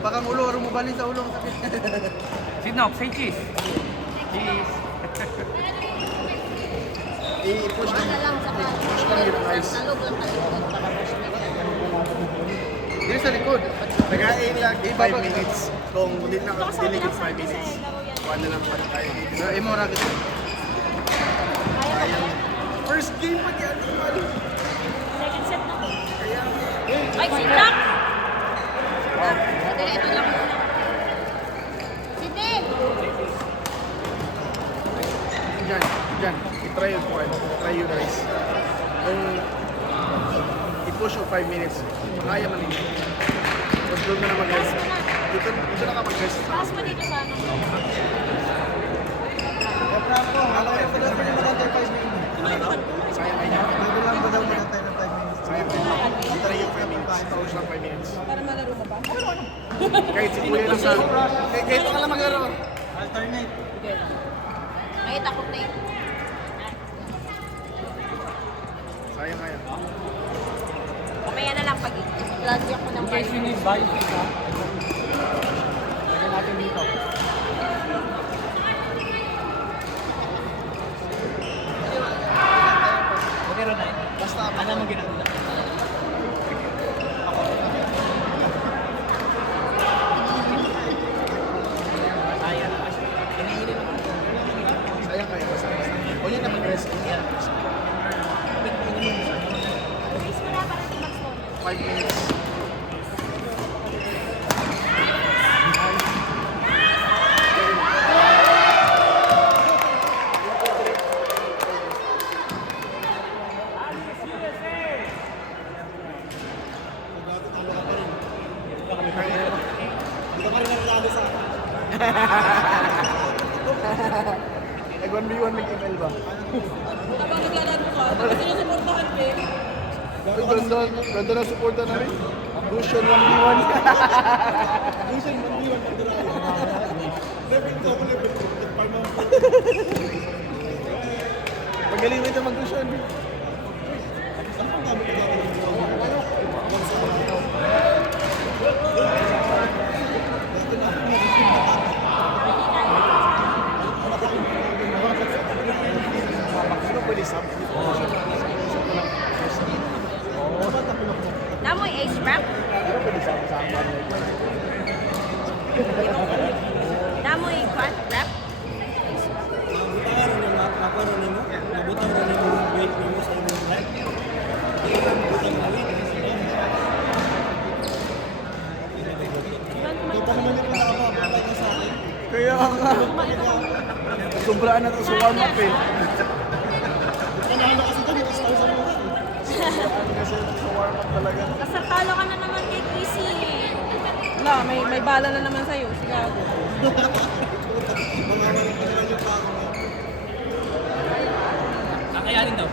Baka ulo, aro mo balin sa ulo. Sinok, say cheese. Cheese. I-push Ano lang sa push lang yung ice. talog lang talikod para push na Dito sa likod. Nag-ain lang 5 Ibabag- minutes. Kung hindi na diligid 5 minutes. Paano lang pala tayo dito. Sa imo ra kita. First game pa yan. Second set na. Ay, sit lang! Dali, ito lang muna. Siti! Diyan, diyan. I-try yung kuwan. Try yung rice. Kung i-push yung 5 minutes, kaya man yun. Tapos doon mo na mag-rest. Dito na ka mag-rest. Pass mo dito sa ano. Bago lang ba daw magantay ng 5 minutes? Sayang. I-try yung 5 minutes. Push lang 5 minutes. Para malaro mo pa? Kahit si Kuya lang sa... Kahit ka lang maglaro. Alternate. Ay, takot na yun. Sayang kaya. Mamaya na lang pag lagyan ko ng In case you need buy, lagyan natin dito. Okay rin na eh. Basta Ano mo ginagawa? Sayang na kasi. Iniinit naman. Sayang kaya. Huwag yun na mag-rest. Please mo na para di mag-slow. 5 minutes. Nag-1v1 nag-ML ba? Habang naglalaro ka, tapos sinusuportahan ka eh. Ay, ganda na supporta na rin. Lucian 1v1. Lucian 1v1. Magaling mo ito mag-Lucian. Sino pwede sub? Namoy ace wrap. Sino pwede sub sa akin? Namoy quad wrap. Kaya nga. Sobraan na ito sa warm-up eh. Kasi sa warm-up talaga. Kasatalo ka na naman kay Chrissy. Wala, may bala na naman sa'yo. Sigado. Kakayanin daw.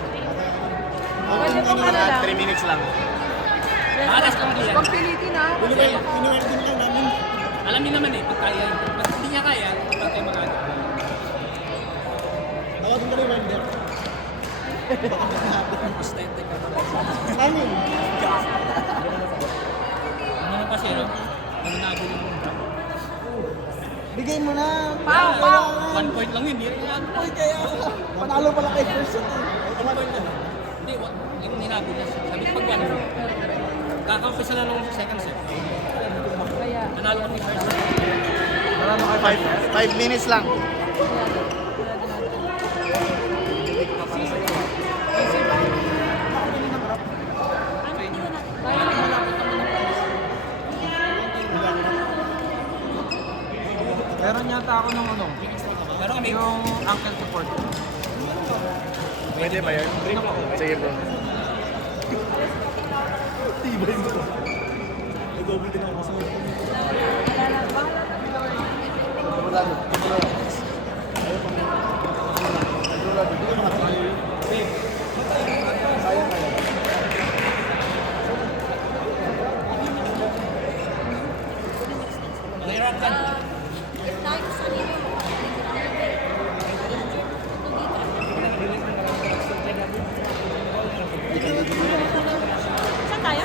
Pwede po ka na lang. 3 minutes lang. Aras lang yan. Huwag pilitin ha. Alam niyo naman eh, pag kaya yun. Pag hindi niya kaya, pag kayo mag-ano. Tawagin ka rin, Wender. Aesthetic ka na. Ano? Ano na kasi, no? Ano na agad yung Bigay mo na. Pao, pao. 1 point lang yun. Hindi rin yan. Uy, kaya panalo pala kay first set eh. 1 point lang. Hindi, yung ninabi niya. Sabi ko pag 1, kakampisa na lang sa second set. Kaya, Nanalo kami first set. Marami kayo 5 minutes lang. Meron yata ako ng ano, Pero kami, yung ankle support. Pwede ba yan? Sige bro. Tibay mo. Nag-double din ako sa sayang kaya. mahirap ka. Dahil sa sarili mo. Saan tayo?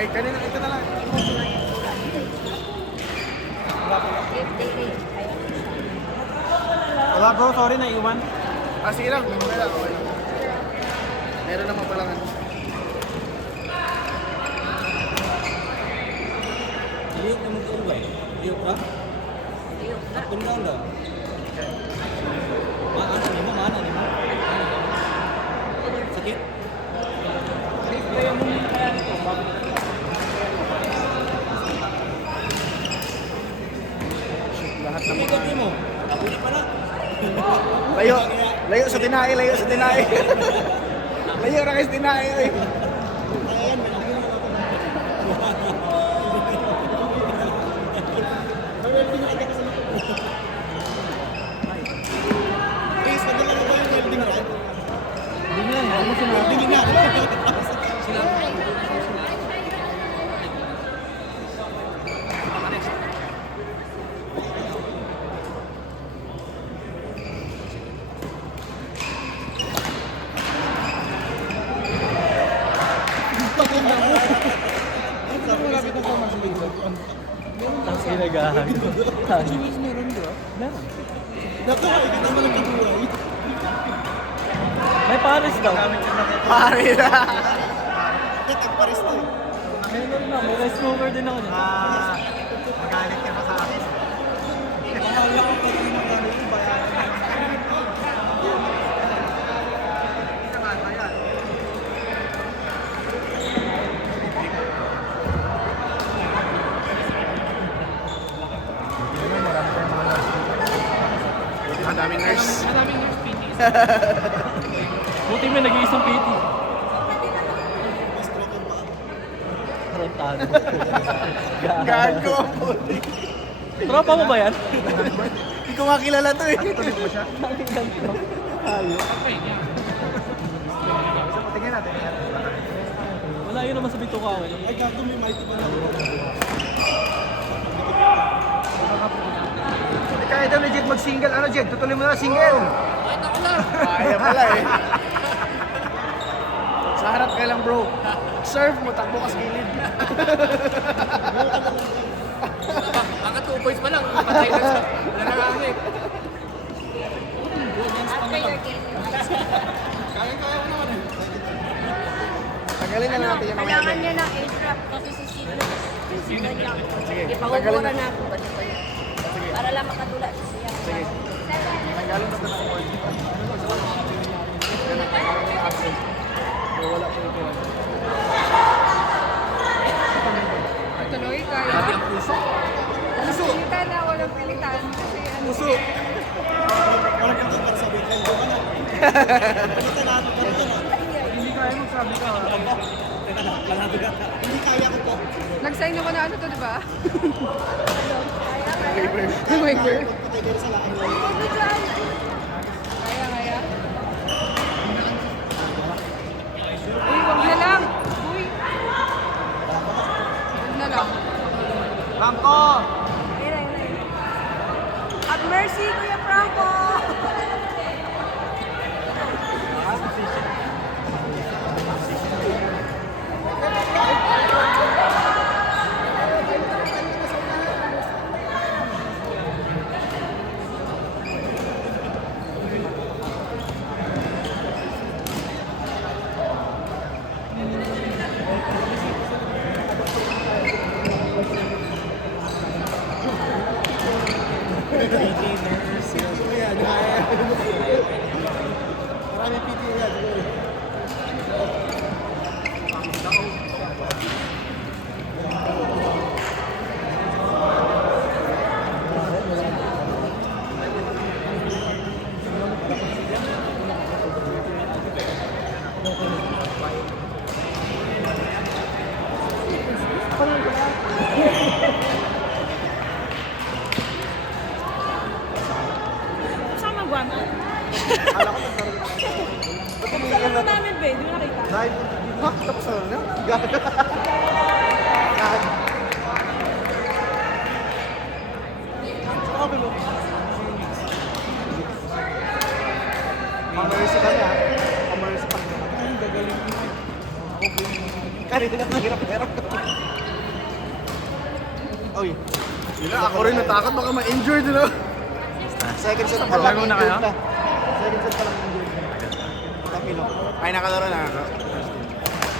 Ay, kanina, ito na lang. Wala bro, sorry na iwan. Ah, sige lang. Okay lang. Okay. Meron naman pala nga. Liyok na mag-uubay. Liyok ka? Kung daw daw. Maana ni mo, maana ni mo. Sakit? Lahat ng mga... Ikot mo. Kapuli pala. Layo. Layo sa tinae. Layo sa tinae. Layo na kayo sa tinae. Oy. May pares daw. Pare na. Meron na, may rice cooker din ako dyan. Magalit ka pa sa akin. Ang daming nurse. Buti may nag-iisang PT. Tarantado. Gago ang puti. Tropa mo ba yan? Hindi ko nga kilala to eh. Tuloy mo siya? Ayos. Tingnan natin. Wala yun naman sa bituka ko. Ay, gago may mighty pa na. Kaya daw legit mag-single. Ano, Jed? Tutuloy mo na single. Kaya pala eh. Sa harap ka lang bro. Surf mo, takbo ka sa gilid. Hanggat 2 points pa lang. Patay na siya. Wala na kami. After your game, Tagalin na natin yung mga kailangan yan. niya ng A-drop kasi si Sidney. Sige. Sige. Ipangugura na ako. Para lang makatula siya. Sige. Tagalin na ito ng word. Yan ang tagalin ng accent. So wala po ito. Tuloy, kaya. Sabi ang puso. Puso. Pilitan na, walang pilitan. Kasi ano. Puso. Hindi kaya magsabi ka. Nag-sign ako na ano to, di ba? Waiver. Waiver. Kaya, kaya. Uy, wag na lang. Uy. Wag na lang. Ramco! At mercy, Kuya Franco! Saan magwama? Saan mo namin, Ben? Hindi mo nakita. Dahil, ha? Tapos na lang. Gago. Gago. Sabi mo. Pang-nurse ka niya. Pang-nurse ka niya. Ang gagaling. Kanina na hirap-hirap. Oy. Yun na, ako rin natakot baka ma-injured na. Second set pa lang. Laro na kayo? Second set pa lang injured. Tapilo. Ay, nakalaro na.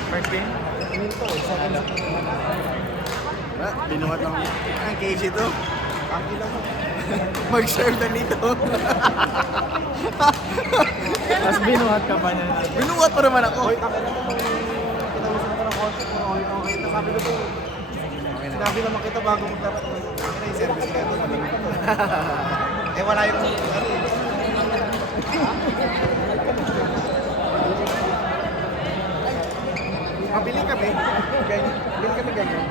First game? Minto eh. Second set pa lang. Binuhat ng ang case ito. Tapilo mo. Mag-serve na nito. Tapos binuhat ka pa niya. Binuhat pa naman ako. Oy, tapos na kung kinawisan ko ng coach ko. Okay. Sabi ko to. Sinabi naman kita bago magdapat. Ano yung service ko ito? Eh wala yung ano eh. Mabili kami. Ganyan. Bili kami ganyan.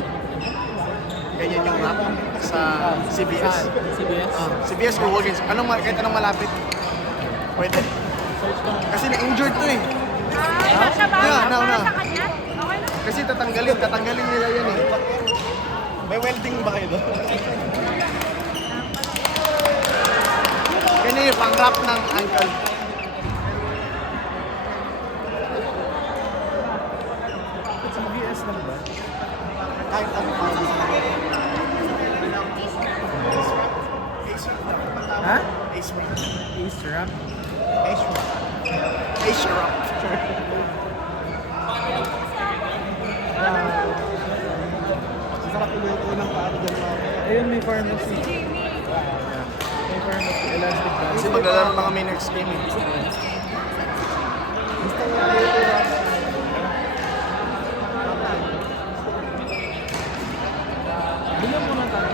Ganyan yung rap sa CBS. CBS? CBS or Walgreens. Kahit anong malapit. Pwede. Kasi na-injured to eh. Ito siya ba? Yeah, Para na. sa kanya? Okay lang. Kasi tatanggalin nila yan eh. May welding ba kayo doon? Ganyan yung pang-wrap ng ankle. CBS lang ba? Kahit ano pa. Ha? Ace wrap. East Ramp? Ace wrap. Sarap iluto ng paano dyan mga. Ayun, may pharmacy. May pharmacy. Elastic band. Kasi maglalaro na kami next game eh. Gusto mo iluto ng Bilang mo na tayo.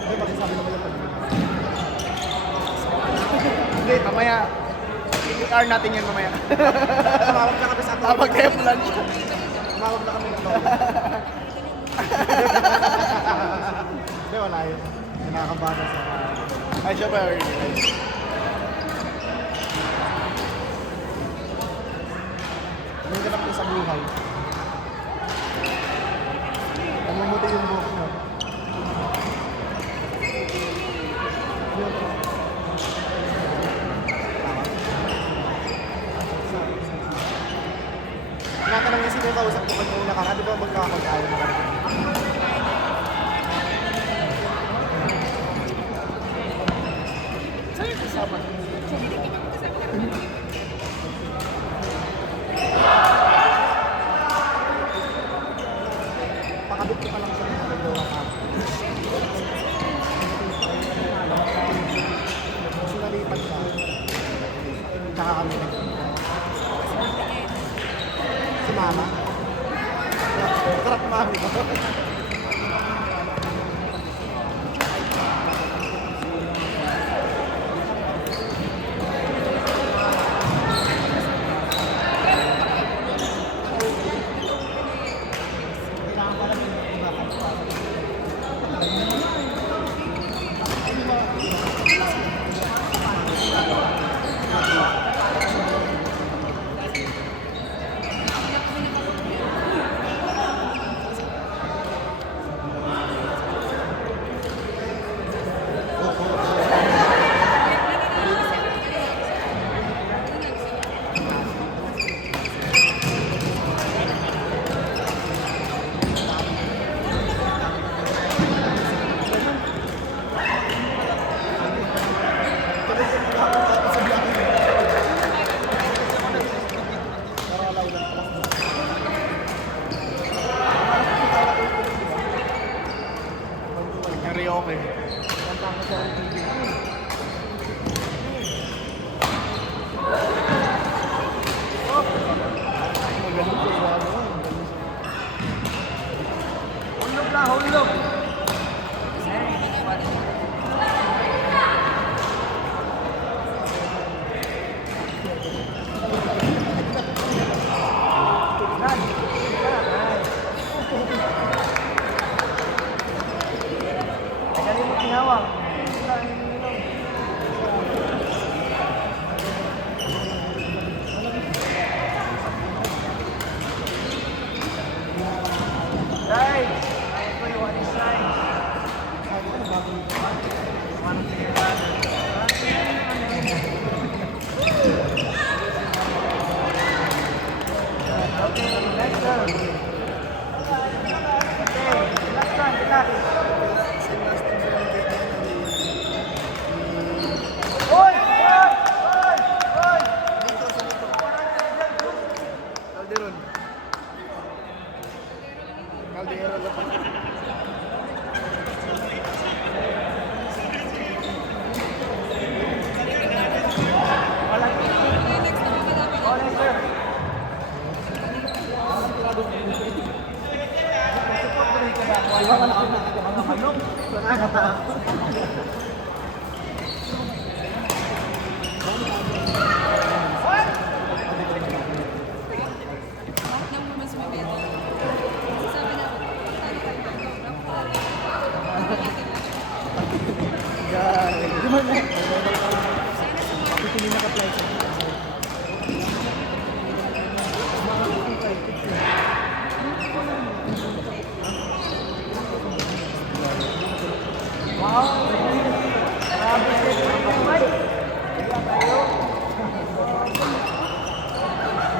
Hindi, magsasabi naman yung pag-ibig. Hindi, mamaya. I-R natin yan mamaya. Tumawag na kami sa ato. Habang kayo lunch. Tumawag na kami ng tawag. Hindi, wala yun. Kinakabata sa Ay, siya ba organize? Anong ganap ko sa buhay? Namumuti yung buhok mo. Tinatanong niya sino yung kausap ko pag nung nakaka, di ba magkakag-ayaw na kami? Pakabit ko pa lang sa mga nagawa ka. Kasi nalipat ka. Tsaka kami nagpunta. Si Mama. Sarap mami ko.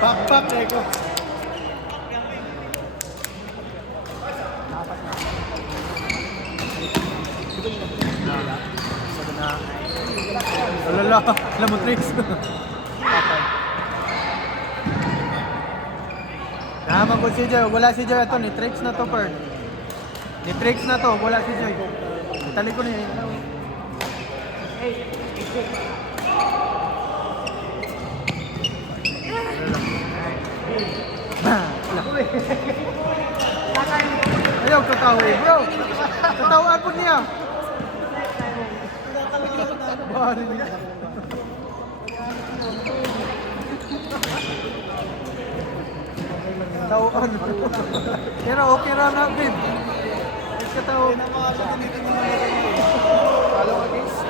Backpack, Eko. Alala, alam mo tricks. Naman ko si Joy, wala si Joy ito, ni tricks na to per. Ni tricks na to, wala si Joy. Tali ko niya. Ayaw, katawa eh, bro. Katawaan po niya. Bali niya. Katawaan. Pero okay ra na, babe. Katawaan. Follow ka, guys.